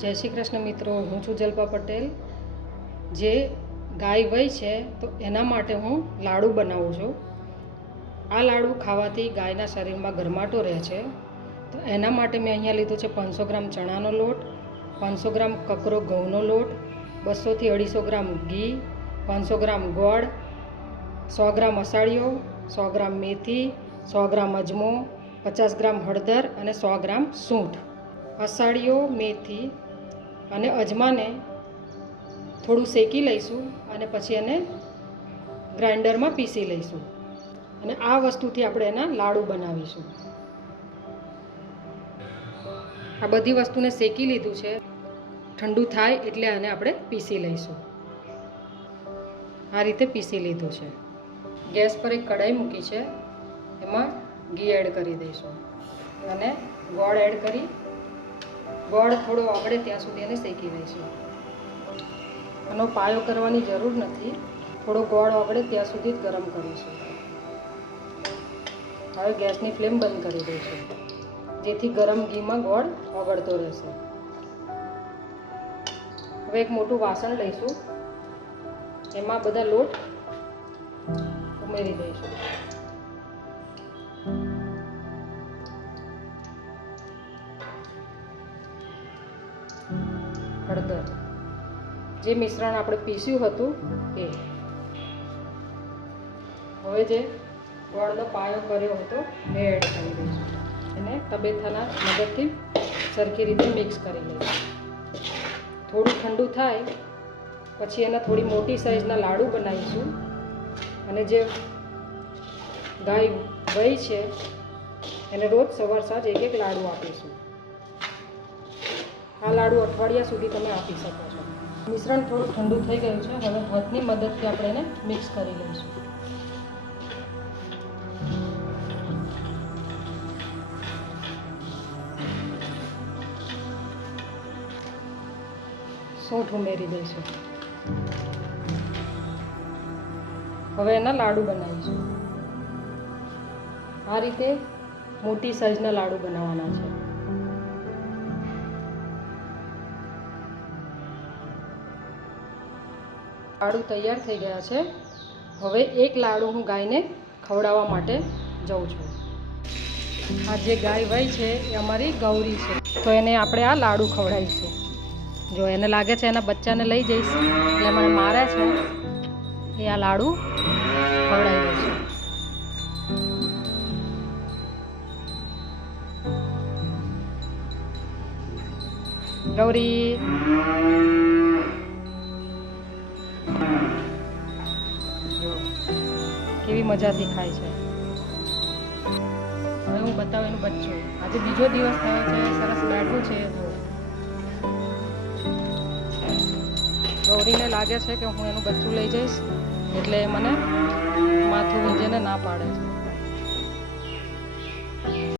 જય શ્રી કૃષ્ણ મિત્રો, હું છું જલ્પા પટેલ. જે ગાય વય છે તો એના માટે હું લાડુ બનાવું છું. આ લાડુ ખાવાથી ગાયના શરીરમાં ગરમાટો રહે છે. તો એના માટે મેં અહીંયા લીધું છે 500 ગ્રામ ચણાનો લોટ, 500 ગ્રામ કકરો ઘઉંનો લોટ, 200 થી 250 ગ્રામ ઘી, 500 ગ્રામ ગોળ, 100 ગ્રામ અસાળીઓ, 100 ગ્રામ મેથી, 100 ગ્રામ અજમો, 50 ગ્રામ હળદર અને 100 ગ્રામ સૂંઠ. અસાળીઓ, મેથી અને અજમાને થોડું શેકી લઈશું અને પછી એને ગ્રાઇન્ડરમાં પીસી લઈશું અને આ વસ્તુથી આપણે એના લાડુ બનાવીશું. આ બધી વસ્તુને શેકી લીધું છે. ઠંડુ થાય એટલે આને આપણે પીસી લઈશું. આ રીતે પીસી લીધું છે. ગેસ પર એક કઢાઈ મૂકી છે, એમાં ઘી એડ કરી દઈશું અને ગોળ એડ કરી ગોળ થોડો ઓગળે ત્યાં સુધી એને શેકી લઈશું. આનો પાયો કરવાની જરૂર નથી, થોડો ગોળ ઓગળે ત્યાં સુધી જ ગરમ કરીશું. હવે ગેસની ફ્લેમ બંધ કરી દઈશું, જેથી ગરમ ઘીમાં ગોળ ઓગળતો રહેશે. હવે એક મોટું વાસણ લઈશું, એમાં બધા લોટ ઉમેરી દઈશું. હળદર, જે મિશ્રણ આપણે પીસ્યું હતું એ. હવે જે ગોળનો પાયો કર્યો હતો એ એડ કરી દઈશું. એને તબેથાના મદદથી સરખી રીતે મિક્સ કરી લઈશું. થોડું ઠંડુ થાય પછી એના થોડી મોટી સાઈઝના લાડુ બનાવીશું અને જે ગાય વય છે એને રોજ સવાર સાંજ એક એક લાડુ આપીશું. આ લાડુ અઠવાડિયા સુધી તમે આપી શકો છો. મિશ્રણ થોડું ઠંડુ થઈ ગયું છે. હવે હાથની મદદથી આપણે એને મિક્સ કરી લઈશું. સૂંઠ ઉમેરી દઈશું. હવે એના લાડુ બનાવીશું. આ રીતે મોટી સાઈઝના લાડુ બનાવવાના છે. લાડુ તૈયાર થઈ ગયા છે. હવે એક લાડુ હું ગાયને ખવડાવવા માટે જાઉં છું. આ જે ગાય વય છે એ અમારી ગૌરી છે, તો એને આપણે આ લાડુ ખવડાવીશું. જો એને લાગે છે એના બચ્ચાને લઈ જઈશ એટલે મને મારે છે, એ આ લાડુ ખવડાવી દઈશું. ગૌરી, કેવી મજાથી ખાય છે. હવે હું બતાવું એનું બચ્ચું. આજે બીજો દિવસ થયો છે, સરસ બેઠું છે. ગૌરીને લાગે છે કે હું એનું બચ્ચું લઈ જઈશ એટલે મને માથું વીંજીને ના પાડે છે.